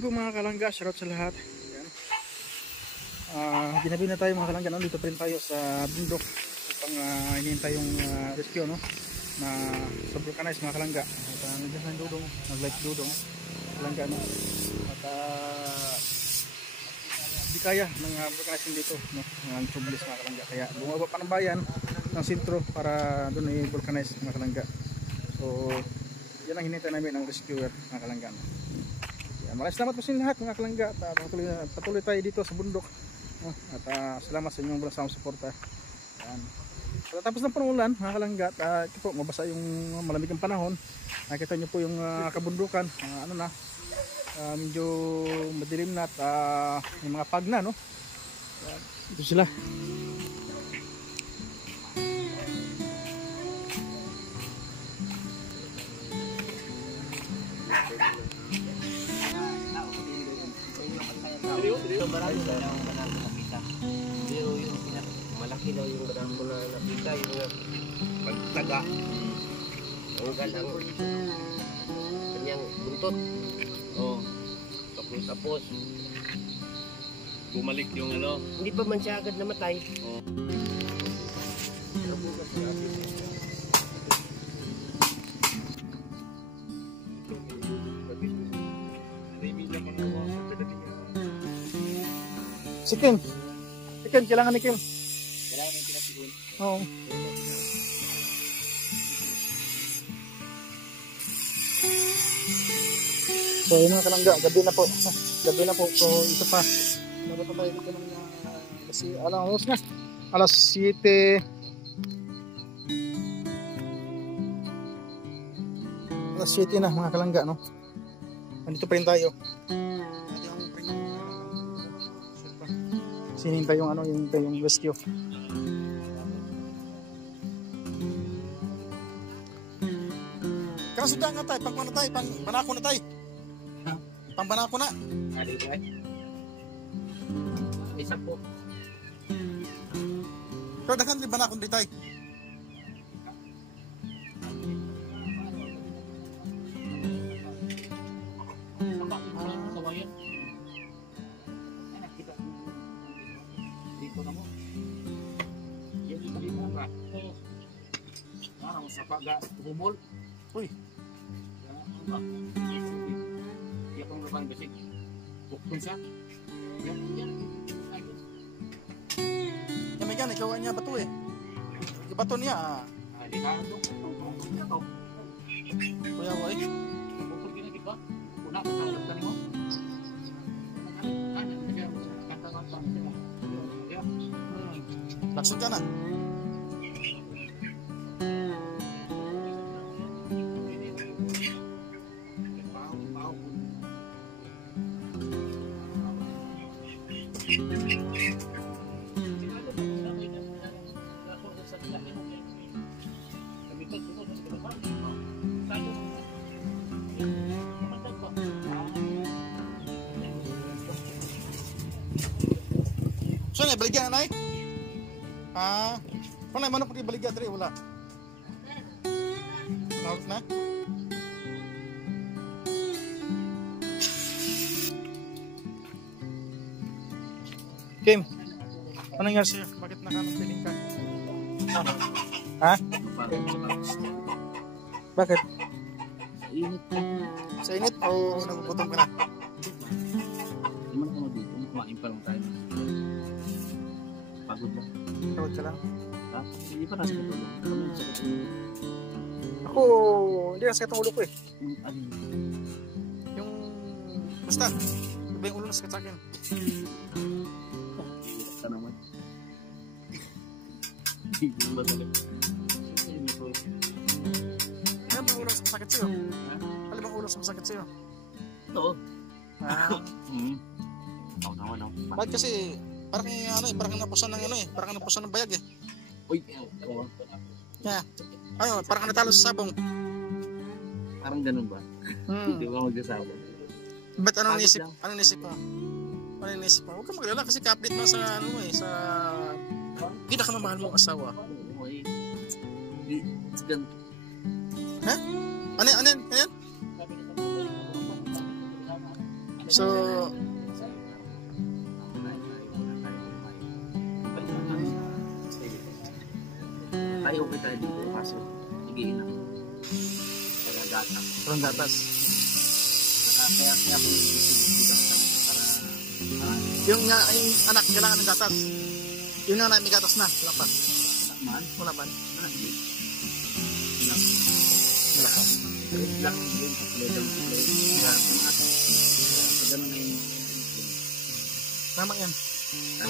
morning po mga kalangga, shoutout sa lahat. Ginabi na tayo mga kalangga, dito pa rin tayo sa bundok upang hinihintay yung rescue na sa vulcanize mga kalangga. At nandiyan sa dudong, nag-light dudong kalangga at hindi kaya ng vulcanizing dito ng tubeless mga kalangga, kaya bumaba pa ng bayan ng sentro para doon i-vulcanize mga kalangga. So yan ang hinihintay namin ng rescuer mga kalangga. Maraming salamat po sa lahat mga kalangga, at patuloy tayo dito sa bundok at salamat sa inyong walang suporta. Tapos ng panulan mga kalangga, ito po mabasa yung malamig ang panahon. Nakita nyo po yung kabundukan, medyo madilim na at yung mga pag na ito sila. Marami na lang banang nakita. Pero yung malaki daw yung banang mo na nakita, yung pagtaga. Tanggal ang kanyang buntot. Tapos bumalik yung hindi pa man siya agad namatay. Si Kim, kailangan ni Kim. Kailangan yung pinasigun. Oo. So yun mga kalangga, gabi na po. So ito pa. Nabata tayo dito ng kasi alas na. Alas 7. Alas 7 na mga kalangga, Nandito pa rin tayo. Sinintay yung yung rescue. Kaso da nga tayo, pang banako na tayo. Pang banako na. Adi ko ay. Isa po. Pero dakan din banako di tayo. Sa paga bumol. Uy. Dia pang laban besik. Bukun siya. Yan. Kami kan ikaw niya bato eh. Ibato niya. Di ka to. Kuya boy. Bukod gina kita. Una ka lang kanimo. Kata-kata. Ya. Laksud ka na. So na baligyan na nay? Kung na manok baligyan diri wala. Naut na? Kim, ano nangyari sa'yo? Bakit nakapiling ka? Ha? Bakit? Init ka. Sa init o nagugutom ka na? Hindi mo na dito. Kumain pa lang tayo. Pagod lang. Pagod ka lang? Ha? Hindi pa nasa katulog. Ako, hindi nasa katong ulo ko eh. Yung, basta, iba yung ulo na sakit sa akin. Ka naman. Hindi ba talaga? Ano bang ulo sa masakit sa'yo? Ano bang ulo sa masakit sa'yo? Oo. Ako naman Bakit kasi parang napusan ng parang napusan ng bayag eh. Uy, oo. Yeah. Parang natalo sa sabong. Parang ganun ba? Hindi ba magsasabong? Ba't anong nisip? Anong nisip mo? Huwag ka maglala kasi ka-update mo sa sa pinakamamahal mong asawa. It's ganun. Ha? Ano yan? So, tayo kita dito kaso sige na para gatas. parang gatas. Kaya ako nag-isip para Yung nga, yung anak kailangan ng gatas. Yung nga may gatas na. Wala pa. man Wala pa. Wala pa. lang din Tama yan.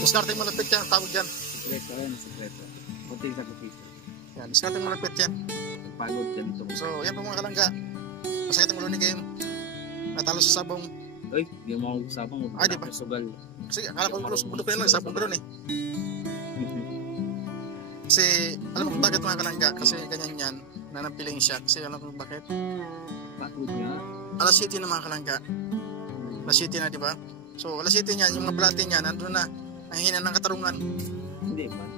Discarding malapit yan. Tawag yan. sikreto ayun sikreto konting sakripisyo Yan, discarding malapit yan. pagod ganito So, yan po mga kalangga. Masakit ang ulo ni game. Natalo sa sabong. oy di mo ako sabang Ay, di ba? sugal Kasi akala ko ulo sa bulok yan lang. Sabong ko doon eh. Kasi, alam mo kung bakit mga kalangga? Kasi ganyan yan. Nanampiling siya. Kasi alam mo kung bakit? pagod nga Alas 7 na mga kalangga. Alas 7 na, di ba? So, alas 7 niyan, yung mga blate niya, nandun na. Ang hina ng katarungan. hindi man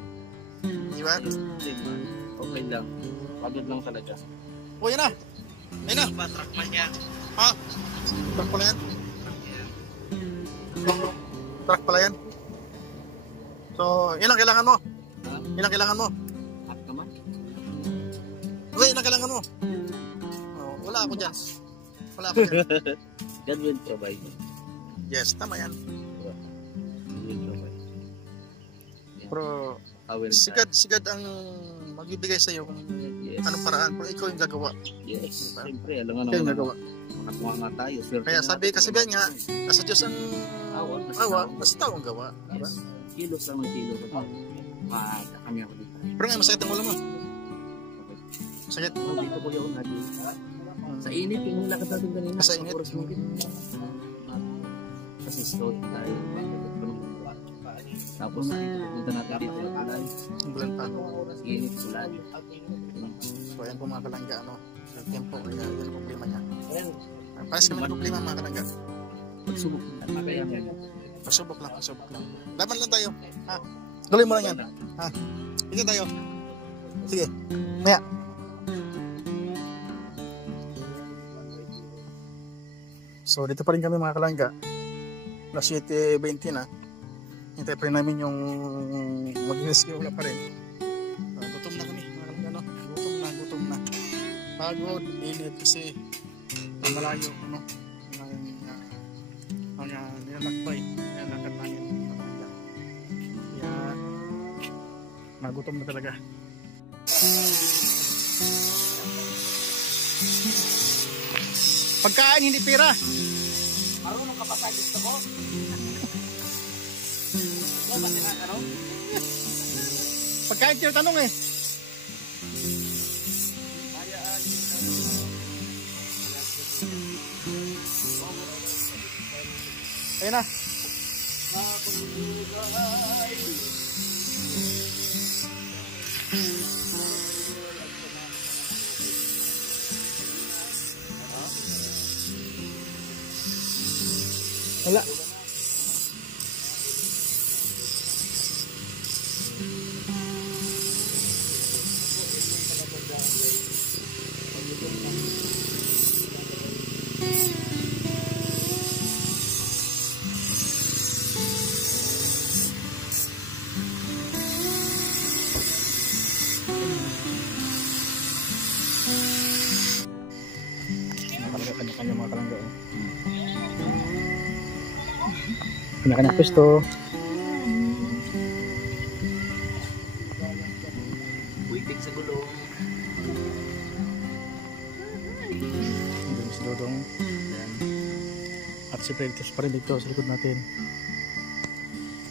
Di ba? hindi man okay lang pagod lang talaga O, yan na. Yan na. patrak man yan Ha? Truck pala yan? Truck pala yan? So, ilang kailangan mo? Ilang kailangan mo? at ka man Okay, ilang kailangan mo? Oh, wala ako dyan. Wala ako dyan. God will provide Yes, tama yan. God will provide Pero, sigad ang magbibigay sa'yo kung yes anong paraan. Pero ikaw yung gagawa. yes siyempre alam nga Ikaw yung naman gagawa. makakuha nga tayo swerte Kaya nga. sabi nga, nasa Diyos ang awa, basta tao ang gawa. Diba? kilos lang ng kilos kami ako dito Pero ngayon, masakit ang ulo mo. Masakit. dito ko yung lagi sa init yung lakad natin kanina Sa init. oras mo kasi slow tayo tapos punta natin dito yung ulan Bulan pa. init ulan So, ayan po mga kalangga, ano, yung tempo, kaya yun ang problema niya. ayan Pares kami ng problema mga kalangga. pagsubok kaya Pasubok lang. Laban lang tayo. Ha? Tuloy mo lang yan. Ha? Dito tayo. Sige. Maya. So, dito pa rin kami mga kalangga. Alas 7:20 na. Hintay pa rin namin yung mag-rescue. Wala pa rin. Gutom na kami mga kalangga, no? Gutom na. Pagod, init kasi malayo, ano? Ang nilalakbay. Nilalakad namin mga kalangga. Kaya nagutom na talaga. Pagkain, hindi pera. marunong ka pa sa gusto ko ba tinatanong Pagkain, tinatanong eh. Ayun na. Wala. Kanya-kanya mga kalangga. Kanya-kanya pwesto. buitik sa gulong Doon si Dodong. Ayan. At si Preditos pa rin dito sa likod natin.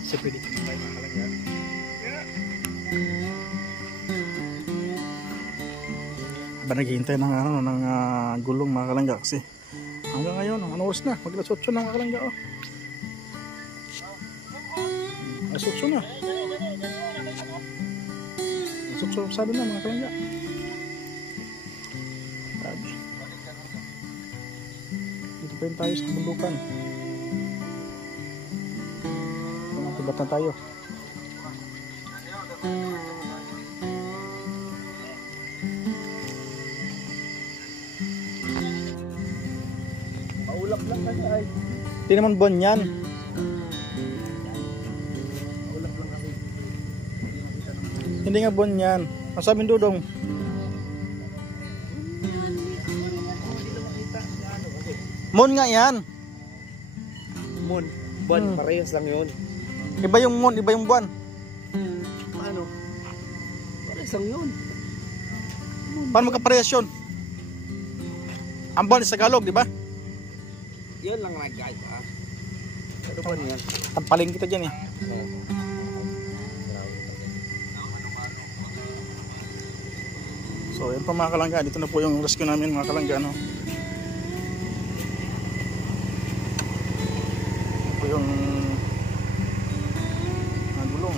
Si Preditos pa rin mga kalangga. Ba naghihintay ng gulong mga kalangga kasi hanggang ngayon ang oras na, mag alas 8 na mga kalangga. Oh. Alas 8 na. Alas 8 sabi na mga kalangga. Grabe. Dito pa rin tayo sa bundukan. Tibat na tayo. maulap lang kasi ay Hindi naman buwan yan. Ulap lang kasi. Hindi nga buwan yan. Ang sabi ni Dudong. Moon nga yan. Moon. Buwan, parehas lang yun. Iba yung moon, iba yung buwan. Ano? Parehas lang yun. Paano magkaparehas yun? Ang buwan sa Tagalog, di ba? Yun lang nag-guide ah. Ano ba yan? Tampaling kita dyan eh. So yan po mga kalangga, dito na po yung rescue namin mga kalangga, no? Ito po yung gulong.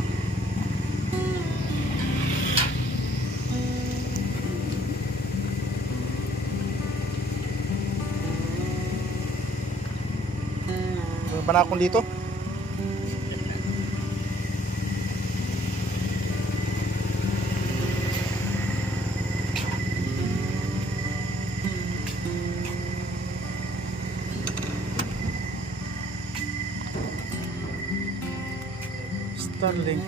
May panakon dito. Starlink.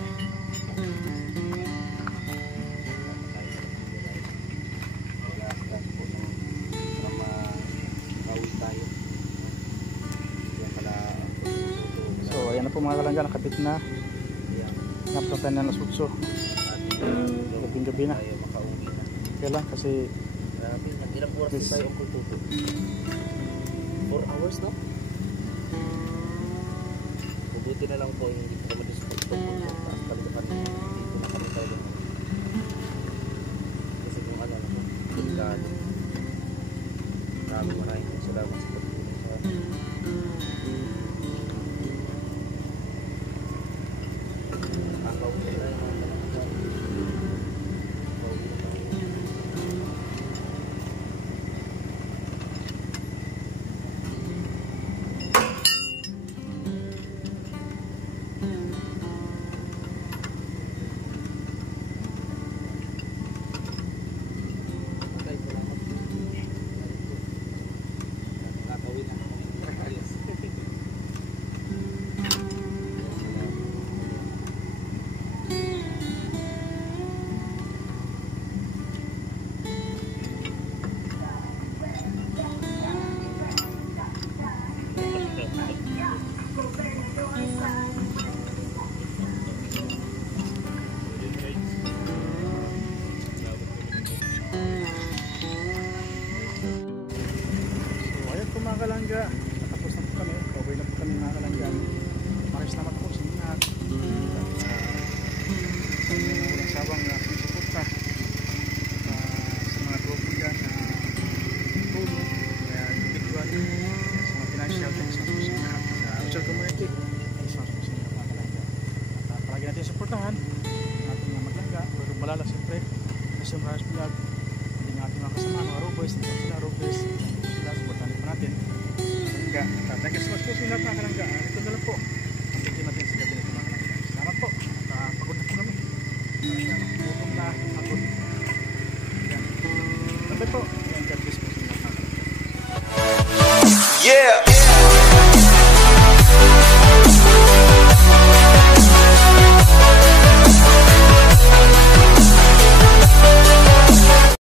So ayan na po mga kalangga, nakabit na. Napunta na nasutso. Gabing gabi na. Kaya lang kasi Ilang oras din tayo ang kultuto? 4 hours no? Mabuti na lang po yung hindi ko madiskuto po. Tapos palitan dito na kami tayo. Kasi kung ano lang po, delikado. Maraming salamat sa pagtulong sa mga kalangga, natapos na po kami, okay na po kami mga kalangga. Maraming salamat po sa inyo lahat sa inyong walang sawang suporta sa mga grupo dyan na tulong, kaya individual, sa mga financial, thanks sa inyo lahat sa social community, thanks sa inyo mga kalangga. At palagi natin suportahan ang ating mga maglangga, pero malala siyempre kasi maraming vlog, hindi nga ating mga kasama, mga roboys, hindi sila roboys, suportahan po natin. Thank you so much po sa lahat mga kalangga. Ito na lang po ang video natin sa gabi nito mga kalangga. Salamat po. Pagod na po kami. Gutom na pagod. Sabay po. God bless po sa lahat mga kalangga. Yeah!